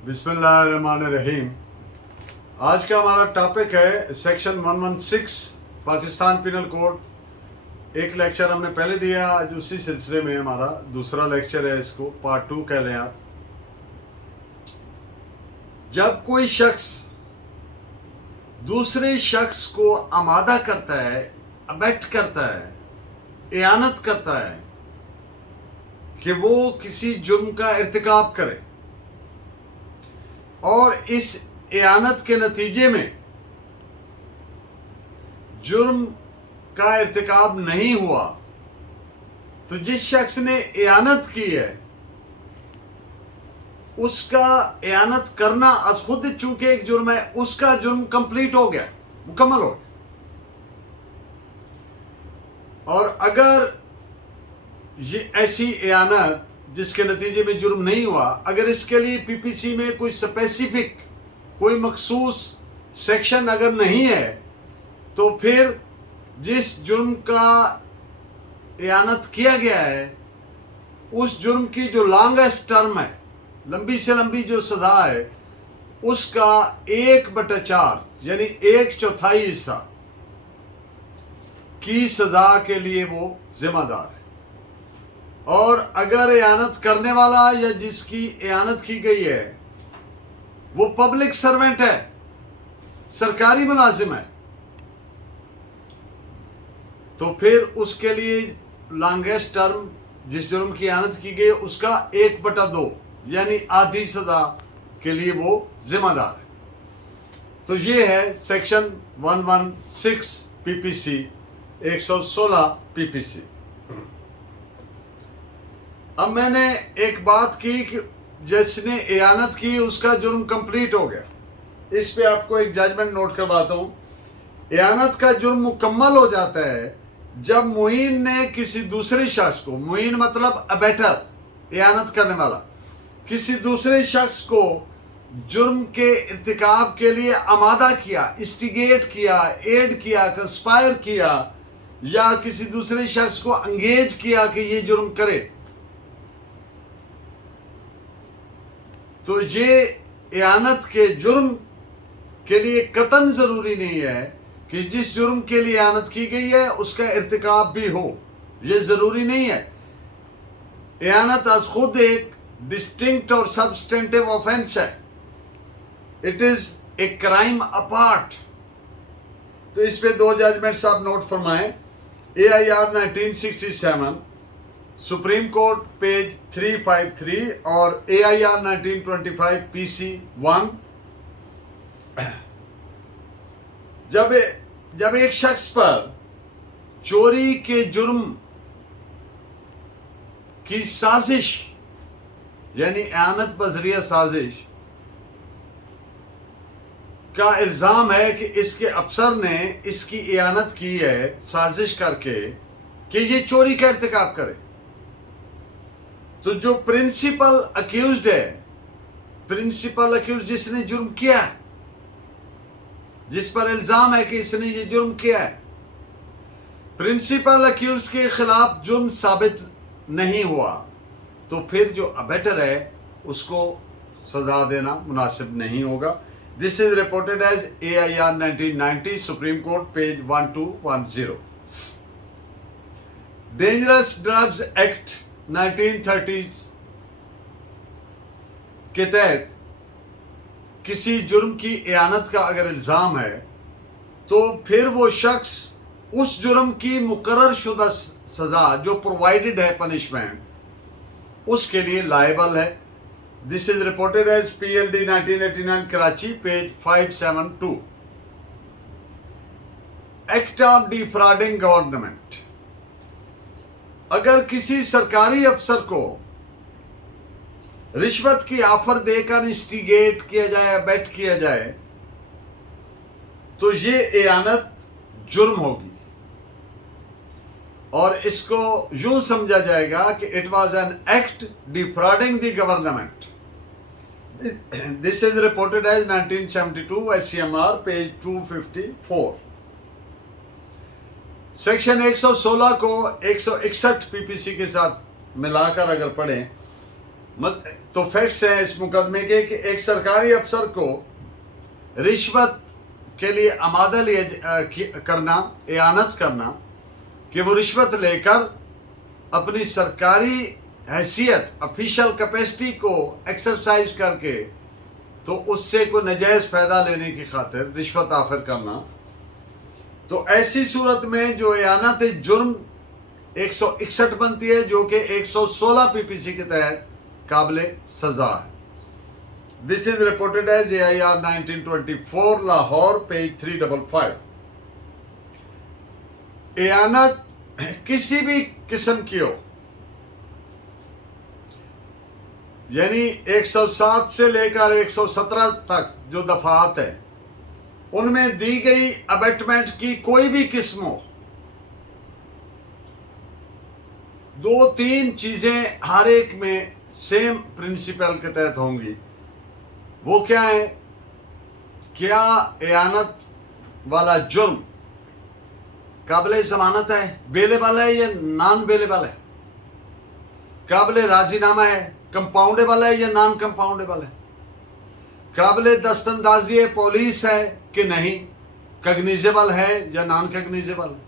बिस्मिल्लाहिर्रहमानिर्रहीम। आज का हमारा टॉपिक है सेक्शन 116 पाकिस्तान पिनल कोड। एक लेक्चर हमने पहले दिया, आज उसी सिलसिले में हमारा दूसरा लेक्चर है, इसको पार्ट 2 कह लें आप। जब कोई शख्स दूसरे शख्स को आमादा करता है, अबेट करता है, इयानत करता है कि वो किसी जुर्म का इर्तिकाब करे और इस इयानत के नतीजे में जुर्म का इर्तिकाब नहीं हुआ, तो जिस शख्स ने इयानत की है उसका इयानत करना अज खुद चूंकि एक जुर्म है, उसका जुर्म कंप्लीट हो गया, मुकम्मल हो गया। और अगर ये ऐसी इयानत जिसके नतीजे में जुर्म नहीं हुआ, अगर इसके लिए पीपीसी में कोई स्पेसिफिक, कोई मखसूस सेक्शन अगर नहीं है, तो फिर जिस जुर्म का इयानत किया गया है उस जुर्म की जो लॉन्गेस्ट टर्म है, लंबी से लंबी जो सजा है, उसका 1/4 यानी 1/4 हिस्सा की सजा के लिए वो जिम्मेदार है। और अगर इयानत करने वाला या जिसकी इयानत की गई है वो पब्लिक सर्वेंट है, सरकारी मुलाजिम है, तो फिर उसके लिए लॉन्गेस्ट टर्म जिस जुर्म की इयानत की गई उसका 1/2 यानी आधी सजा के लिए वो जिम्मेदार है। तो ये है सेक्शन 116 पीपीसी, 116 पीपीसी। अब मैंने एक बात की कि जिसने इयानत की उसका जुर्म कंप्लीट हो गया। इस पे आपको एक जजमेंट नोट करवाता हूं। इयानत का जुर्म मुकम्मल हो जाता है जब मुईन ने किसी दूसरे शख्स को, मुईन मतलब अबेटर, इयानत करने वाला, किसी दूसरे शख्स को जुर्म के इर्तिकाब के लिए आमादा किया, इंस्टिगेट किया, एड किया, कंस्पायर किया, या किसी दूसरे शख्स को एंगेज किया कि ये जुर्म करे। तो ये इयानत के जुर्म के लिए कतन जरूरी नहीं है कि जिस जुर्म के लिए इयानत की गई है उसका इर्तिकाब भी हो, ये जरूरी नहीं है। इयानत आज खुद एक डिस्टिंक्ट और सब्सटेंटिव ऑफेंस है, it is a crime apart. तो इस पे 2 जजमेंट्स आप नोट फरमाएं। AIR 1967 सुप्रीम कोर्ट पेज 353 और AIR 1925 PC 1। जब एक शख्स पर चोरी के जुर्म की साजिश यानी इयानत बजरिया साजिश का इल्जाम है कि इसके अफसर ने इसकी इयानत की है साजिश करके कि ये चोरी का इर्तिकाब करे, तो जो प्रिंसिपल अक्यूज्ड है, प्रिंसिपल अक्यूज्ड जिसने जुर्म किया है, जिस पर इल्जाम है कि इसने ये जुर्म किया है, प्रिंसिपल अक्यूज्ड के खिलाफ जुर्म साबित नहीं हुआ, तो फिर जो अबेटर है उसको सजा देना मुनासिब नहीं होगा। This is reported as AIR 1990 Supreme Court page 1210। Dangerous drugs act 1930 के तहत किसी जुर्म की इयानत का अगर इल्जाम है तो फिर वो शख्स उस जुर्म की मुकर्रर शुदा सजा जो प्रोवाइडेड है पनिशमेंट, उसके लिए लायबल है। This is reported as PLD 1989 Karachi page 572। Act of defrauding government. अगर किसी सरकारी अफसर को रिश्वत की ऑफर देकर इंस्टिगेट किया जाए, अबेट किया जाए, तो ये इयानत जुर्म होगी और इसको यूं समझा जाएगा कि it was an act defrauding the government. This is reported as 1972 SCMR page 254। Section 116 को 161 पीपीसी के साथ मिलाकर अगर पढ़ें, तो फैक्ट्स हैं इस मुकदमे के कि एक सरकारी अफसर को रिश्वत के लिए आमादा करना, एआनत करना, कि वो रिश्वत लेकर अपनी सरकारी हैसियत, ऑफिशियल कैपेसिटी को एक्सरसाइज करके तो उससे कोई नजायज फायदा लेने की खातिर रिश्वत ऑफर करना, तो ऐसी सूरत में जो एआनत जुर्म 161 बनती है, जो कि 116 पीपीसी के तहत काबिल सजा है। This is reported as AIR 1924 Lahore, page 355। एआनत किसी भी किस्म की हो, यानी 107 से लेकर 117 तक जो दफात है, उनमें दी गई अबेटमेंट की कोई भी किस्म हो, 2-3 चीजें हर एक में सेम प्रिंसिपल के तहत होंगी। वो क्या है? क्या एआनत वाला जुर्म काबिल जमानत है, बेलेबल है या नॉन बेलेबल है? काबिल राजीनामा है, कंपाउंडेबल है या नॉन कंपाउंडेबल है? काबिल दस्तंदाजी पुलिस है कि नहीं, कग्निजेबल है या नॉन कग्निजेबल है,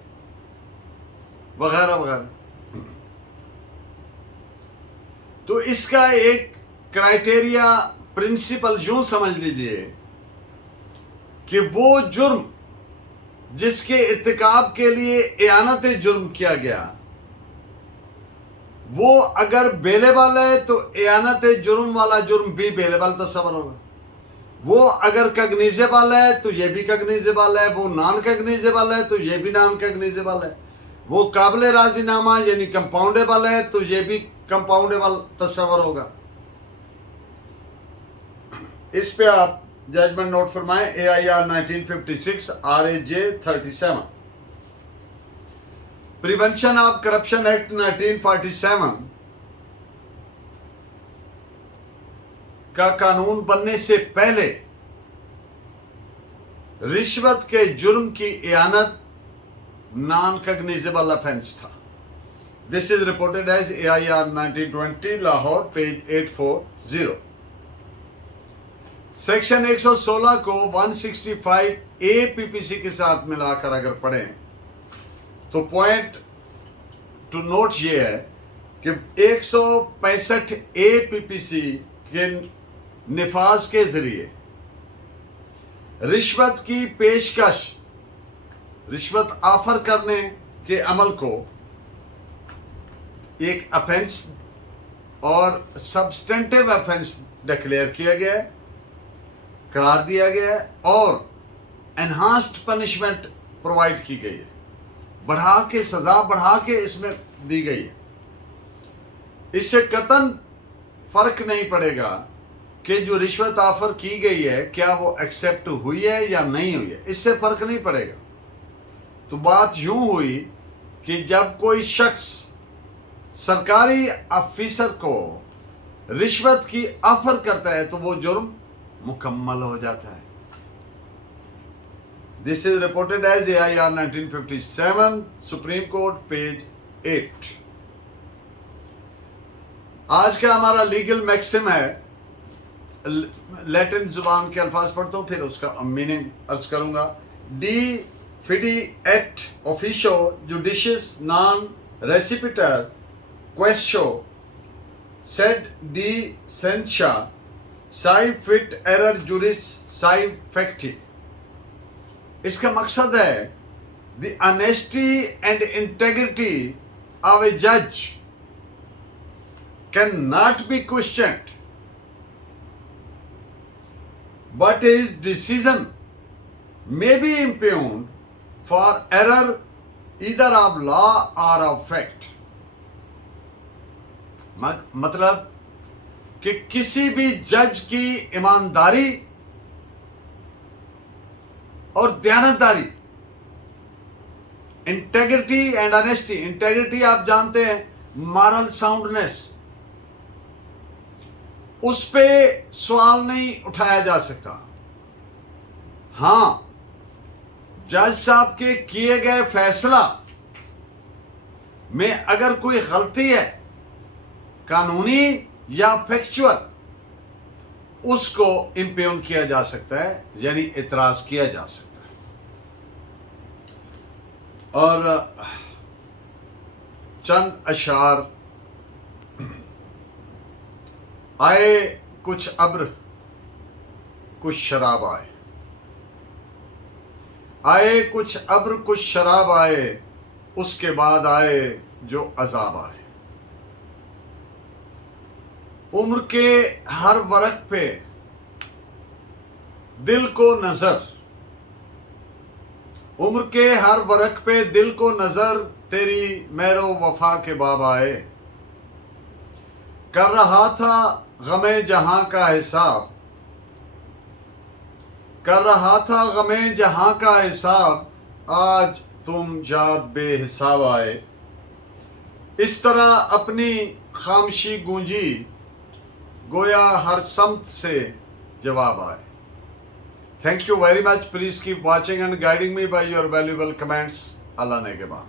वगैरह वगैरह। तो इसका एक क्राइटेरिया, प्रिंसिपल यूं समझ लीजिए कि वो जुर्म जिसके इर्तिकाब के लिए एआनत जुर्म किया गया, वो अगर बेलेबल है तो एआनत जुर्म वाला जुर्म भी बेलेबल तस्वर होगा। वो अगर कग्निजेबल है तो ये भी कग्निजेबल है, वो नॉन कग्निजेबल है तो ये भी नॉन कग्निजेबल है, वो काबिल राजीनामा यानी कंपाउंडेबल है तो ये भी कंपाउंडेबल तस्वर होगा। इस पे आप जजमेंट नोट फरमाएं। AIR 1956 RAJ 37। Prevention of corruption act 1947 का कानून बनने से पहले रिश्वत के जुर्म की एआनत नॉन कग्निजेबल ऑफेंस था। This is reported as AIR 1920 Lahore, page 840। Section 116 को 165A पीपीसी के साथ मिलाकर अगर पढ़ें तो पॉइंट टू नोट ये है कि 165A पीपीसी के निफाज के जरिए रिश्वत की पेशकश, रिश्वत ऑफर करने के अमल को एक ऑफेंस और सब्सटेंटिव ऑफेंस डिक्लेयर किया गया है, करार दिया गया है, और एनहांस्ड पनिशमेंट प्रोवाइड की गई है, बढ़ा के सजा बढ़ा के इसमें दी गई है। इससे कतन फर्क नहीं पड़ेगा कि जो रिश्वत ऑफर की गई है क्या वो एक्सेप्ट हुई है या नहीं हुई है, इससे फर्क नहीं पड़ेगा। तो बात यूं हुई कि जब कोई शख्स सरकारी ऑफिसर को रिश्वत की ऑफर करता है तो वो जुर्म मुकम्मल हो जाता है। This is reported as AIR 1957 Supreme Court, page 8। आज का हमारा लीगल मैक्सिम है, लैटिन जुबान के अल्फाज पढ़ता हूं फिर उसका मीनिंग अर्ज करूंगा। डी फिडी एट ऑफिशो जुडिशियस नॉन रेसिपिटर क्वेश्चो सेड डी सेंशा साई फिट एरर जुरिस साई फैक्टी। इसका मकसद है the honesty and integrity of a जज cannot be questioned, but his decision may be impugned for error either of law or of fact। मतलब कि किसी भी जज की ईमानदारी और दयानतदारी, इंटेग्रिटी एंड ऑनेस्टी, इंटेग्रिटी आप जानते हैं मॉरल साउंडनेस, उस पे सवाल नहीं उठाया जा सकता। हां, जज साहब के किए गए फैसला में अगर कोई गलती है, कानूनी या फैक्चुअल, उसको इम्प्यून किया जा सकता है, यानी इतराज किया जा सकता है। और चंद अशार, आए कुछ अब्र कुछ शराब आए, आए कुछ अब्र कुछ शराब आए, उसके बाद आए जो अजाब आए। उम्र के हर वरक पे दिल को नजर, उम्र के हर वरक पे दिल को नजर, तेरी मेरो वफा के बाब आए। कर रहा था गमे जहां का हिसाब, कर रहा था गमे जहां का हिसाब, आज तुम जात बेहिसाब आए। इस तरह अपनी खामोशी गूंजी, गोया हर समत से जवाब आए। Thank you very much. Please keep watching and guiding me by your valuable comments. अल्लाह ने के बाद।